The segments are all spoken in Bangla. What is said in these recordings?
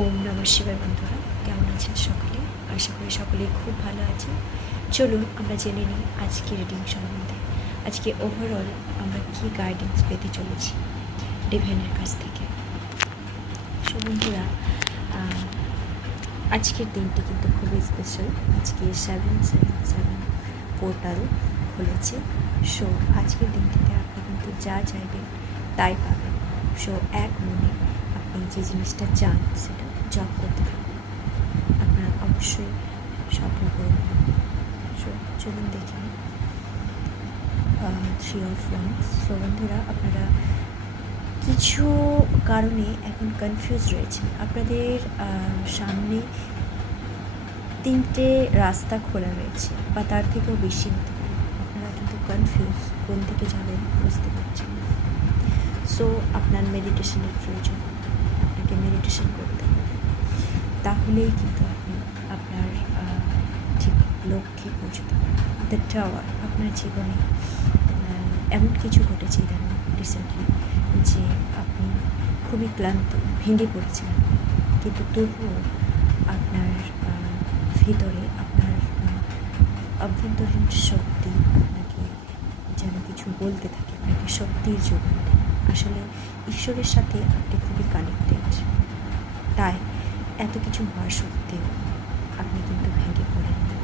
ওম নমঃ শিবায়। বন্ধুরা কেমন আছেন সকলে? আশা করি সকলেই খুব ভালো আছেন। চলুন আমরা জেনে নিই আজকে রিডিং সম্বন্ধে। আজকে ওভারঅল আমরা কী গাইডেন্স পেতে চলেছি ডিভাইনের কাছ থেকে। সো বন্ধুরা, আজকের দিনটি কিন্তু খুবই স্পেশাল। আজকে 777 পোর্টাল খুলেছে। সো আজকের দিনটিতে আপনি কিন্তু যা চাইবেন তাই পাবেন। সো এক মনে আপনি যে জিনিসটা চান সেটা জব করতে থাকুন, আপনারা অবশ্যই সফল করবেন। সো চলুন দেখি 3 of Wands। সো বন্ধুরা, আপনারা কিছু কারণে এখন কনফিউজ রয়েছেন। আপনাদের সামনে 3টে রাস্তা খোলা রয়েছে বা তার থেকেও বেশি হতে পারে। আপনারা কিন্তু কনফিউজ, কোন দিকে যাবেন বুঝতে পারছেন না। সো আপনার মেডিটেশনের প্রয়োজন, আপনাকে মেডিটেশন করতে হবে, তাহলেই কিন্তু আপনি আপনার ঠিক লক্ষ্যে পৌঁছতে পারবেন। The tower. আপনার জীবনে এমন কিছু ঘটেছে ইদানিং রিসেন্টলি যে আপনি খুবই ক্লান্ত, ভেঙে পড়েছিলেন, কিন্তু তবুও আপনার ভিতরে আপনার অভ্যন্তরীণ শক্তি আপনাকে যেন কিছু বলতে থাকে, আপনাকে শক্তির যোগান দেয়। আসলে ঈশ্বরের সাথে আপনি খুবই কানেক্টেড, তাই এত কিছু হওয়া সত্ত্বেও আপনি কিন্তু ভেঙে পড়েন না।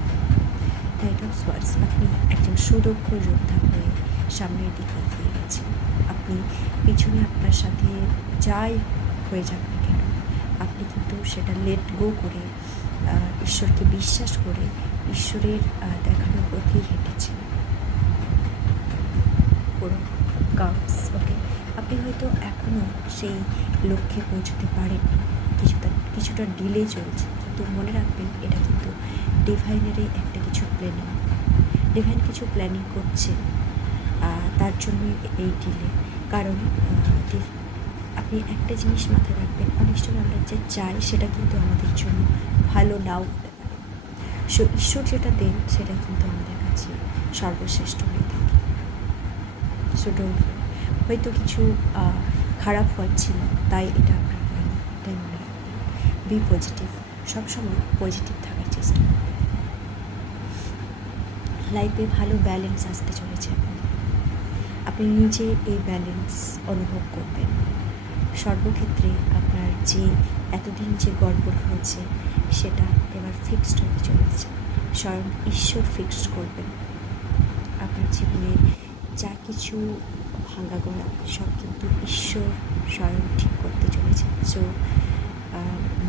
Night of swords. আপনি একজন সুদক্ষ যোদ্ধা হয়ে সামনের দিকে এগিয়ে গেছেন। আপনি পিছনে আপনার সাথে যাই হয়ে যাক না কেন, আপনি কিন্তু সেটা লেট গো করে ঈশ্বরকে বিশ্বাস করে ঈশ্বরের দেখানো পথেই হেঁটেছেন পুরো কার্ডস। ওকে, আপনি হয়তো এখনও সেই লক্ষ্যে পৌঁছতে পারেননি, কিছুটা ডিলে চলছে, কিন্তু মনে রাখবেন এটা কিন্তু ডিভাইনেরই একটা কিছু প্ল্যানিং। ডিভাইন কিছু প্ল্যানিং করছে, তার জন্যই এই ডিলে। কারণ আপনি একটা জিনিস মাথায় রাখবেন, অনেক সময় আমরা যে চাই সেটা কিন্তু আমাদের জন্য ভালো নাও হতে পারে। সো ঈশ্বর যেটা দেন সেটা কিন্তু আমাদের কাছে সর্বশ্রেষ্ঠ হয়ে থাকে। সো ডোন্ট, হয়তো কিছু খারাপ হচ্ছিল তাই এটা আপনার হয়নি, তাই মনে রাখবেন। বি পজিটিভ, সবসময় পজিটিভ থাকার চেষ্টা করবেন। লাইফে ভালো ব্যালেন্স আসতে চলেছে। আপনি নিজে এই ব্যালেন্স অনুভব করবেন। সর্বক্ষেত্রে আপনার যে এতদিন যে গড়বড় হয়েছে সেটা এবার ফিক্সড হতে চলেছে। স্বয়ং ঈশ্বর ফিক্সড করবেন। আপনার জীবনে যা কিছু ভাঙা গড়া সব কিন্তু ঈশ্বর স্বয়ং ঠিক করতে চলেছে। সো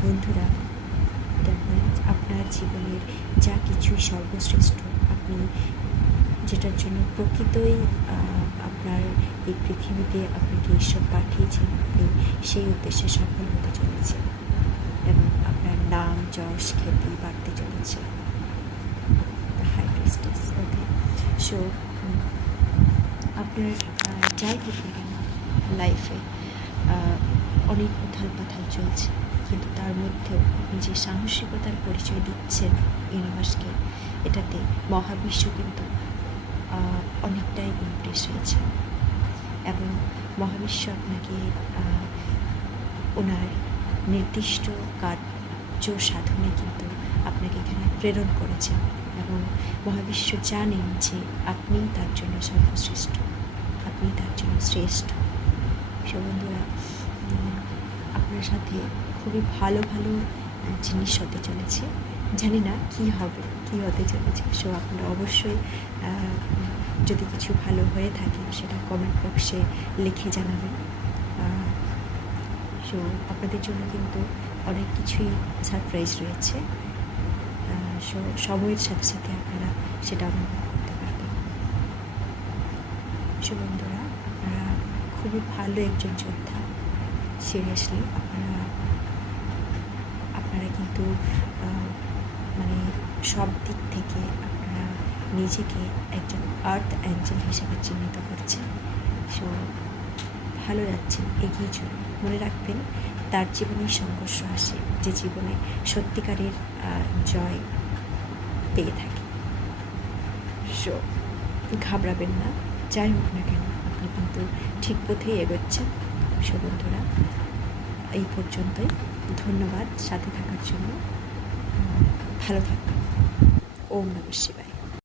বন্ধুরা, আপনার জীবনের যা কিছুই সর্বশ্রেষ্ঠ, আপনি যেটার জন্য প্রকৃতই আপনার এই পৃথিবীতে আপনাকে ঈশ্বর পাঠিয়েছেন, আপনি সেই উদ্দেশ্যে সফল হতে চলেছে এবং আপনার নাম যশ খ্যাতি বাড়তে চলেছে। High priestess. ওকে, সো আপনার যাই হোক না কেন লাইফে অনেক উথাল পাথাল চলছে, কিন্তু তার মধ্যেও আপনি যে সাহসিকতার পরিচয় দিচ্ছেন ইউনিভার্সকে, এটাতে মহাবিশ্ব কিন্তু অনেকটাই ইমপ্রেস হয়েছে এবং মহাবিশ্ব আপনাকে ওনার নির্দিষ্ট কার্য সাধনে কিন্তু আপনাকে এখানে প্রেরণ করেছেন এবং মহাবিশ্ব জানেন যে আপনি তার জন্য সর্বশ্রেষ্ঠ, আপনি তার জন্য শ্রেষ্ঠ। সো বন্ধুরা, আপনার সাথে খুবই ভালো ভালো জিনিস হতে চলেছে। জানি না কী হবে, কী হতে চলেছে। সো আপনারা অবশ্যই যদি কিছু ভালো হয়ে থাকে সেটা কমেন্ট বক্সে লিখে জানাবেন। সো আপনাদের জন্য কিন্তু অনেক কিছুই সারপ্রাইজ রয়েছে। সো সময়ের সাথে সাথে আপনারা সেটা অনুভব করতে পারবেন। সো বন্ধুরা, আপনারা খুবই ভালো একজন যোদ্ধা। সিরিয়াসলি আপনারা কিন্তু মানে সব দিক থেকে আপনারা নিজেকে একজন আর্থ অ্যাঞ্জেল হিসেবে চিহ্নিত করছেন। সো ভালো যাচ্ছেন, এগিয়ে চলুন। মনে রাখবেন, তার জীবনেই সংঘর্ষ আসে যে জীবনে সত্যিকারের জয় পেয়ে থাকে। সো ঘাবড়াবেন না, যাই হোক না কেন আপনি কিন্তু ঠিক পথেই এগোচ্ছেন। সো বন্ধুরা, এই পর্যন্তই। ধন্যবাদ সাথে থাকার জন্য। ভালো থাকবেন। ওম নমঃ শিবায়।